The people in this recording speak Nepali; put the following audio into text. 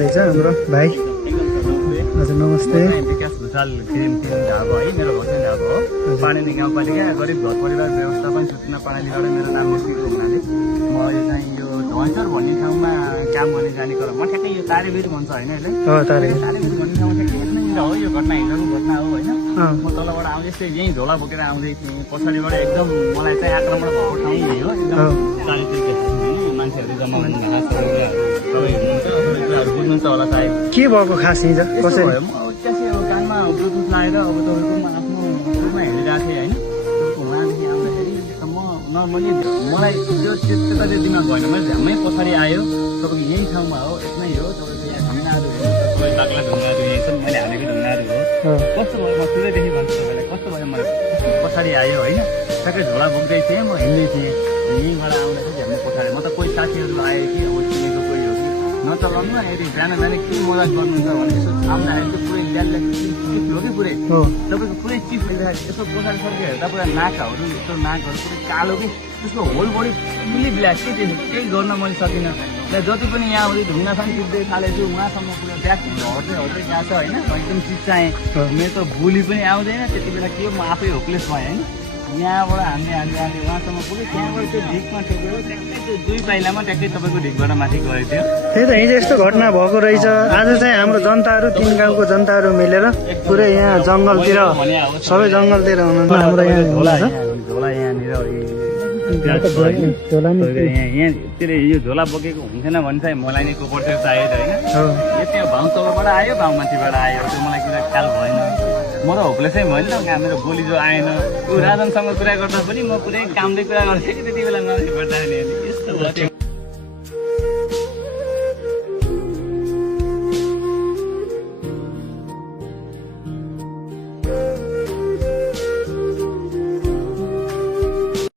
रहेछ हाम्रो भाइ। हजुर नमस्ते। विकास भुषाल टिम ढाबो है, मेरो होटल ढाबो हो। पाणिनी गाउँपालिका गरिब घर परिवार व्यवस्थापन सूचना प्रणालीबाट मेरो नाम निस्केको हुनाले म यो चाहिँ यो धनचर भन्ने ठाउँमा काम गर्ने जाने क्रम म ठ्याक्कै यो तारेभिर भन्छ होइन यसले तारेभिर भन्ने ठाउँ ठ्याक्कै यतिनिर हो। यो घटना हिजोको घटना हो होइन। म तलबाट आउँदै यस्तै यहीँ झोला बोकेर आउँदै थिएँ। पछाडिबाट एकदम मलाई चाहिँ आक्रमण भएको ठाउँ यही हो। एकदम चालिस मान्छेहरू जम्मा हुनु भएको छ। तपाईँ हुनुहुन्छ कुराहरू बुझ्नुहुन्छ होला सायद के भएको खास हिजो कसरी भयो। म त्यसै अब कानमा ब्लुटुथ लगाएर अब तपाईँको आफ्नो रूपमा हेरिरहेको थिएँ होइन। उहाँदेखि आउँदाखेरि म नर्मली मलाई त्यो त्यता चाहिँ दिमाग भएन। मैले झ्याम्मै पछाडि आयो। तपाईँको यही ठाउँमा हो, यसमै हो। तपाईँको यहाँ ढुङ्गाहरू सबै बाक्ला ढुङ्गाहरू यहीँ छन्। मैले हालेको ढुङ्गाहरू हो। कस्तो भयो म सुरैदेखि भन्छु तपाईँलाई कस्तो भयो मलाई पछाडि आयो होइन। ठ्याक्कै झोला बोक्दै थिएँ, म हिँड्दै थिएँ। यहीँबाट आउँदाखेरि झ्याम्मै पछाडि म त कोही साथीहरू आयो कि अब चिनेको कोही हो कि नचलाउनु यदि बिहान बिहान के मजाक गर्नुहुन्छ भने यसो आउँदाखेरि चाहिँ पुरै ल्यान्ड चिप हो कि पुरै तपाईँको पुरै चिप हेर्दाखेरि यसो पछाडि सर्केर हेर्दा पुरा नाकहरू यस्तो नाकहरू पुरै कालो कि त्यसको होल बडी फुल्ली ब्ल्याक के केही गर्न मैले सकिनँ। जति पनि यहाँ आउँदै ढुङ्गासँग टिप्दै थालेको छु उहाँसम्म पुरा ब्याग हट्दै हट्दै गएको छ होइन। म एकदम चिच्चाएँ। मेरो त भोलि पनि आउँदैन। त्यति बेला के हो म आफै होप्लेस भएँ होइन। यहाँबाट हान्ने उहाँसम्म पुग्यो। त्यहाँबाट त्यो ढिकमा ठोकेर ट्याक्कै त्यो 2 पाइलामा ट्याक्कै तपाईँको ढिकबाट माथि गएको थियो। त्यही त हिजो यस्तो घटना भएको रहेछ। आज चाहिँ हाम्रो जनताहरू 3 गाउँको जनताहरू मिलेर पुरै यहाँ जङ्गलतिर सबै जङ्गलतिर हुनुहुन्छ। हाम्रो यहाँ झोला यहाँनिर यो झोला बोकेको हुन्थेन भने चाहिँ मलाई नै कोपर्सेर चाहिएको होइन। यो त्यहाँ भाउ तलबाट आयो भाउ माथिबाट आयो। त्यो मलाई किन ख्याल भएन। म त होप्लेसै भयो नि त। कहाँ मेरो बोली जो आएन। ऊ राजनसँग कुरा गर्दा पनि म पुरै कामले कुरा गर्थेँ कि त्यति बेला मान्छे भेट्दाखेरि यस्तो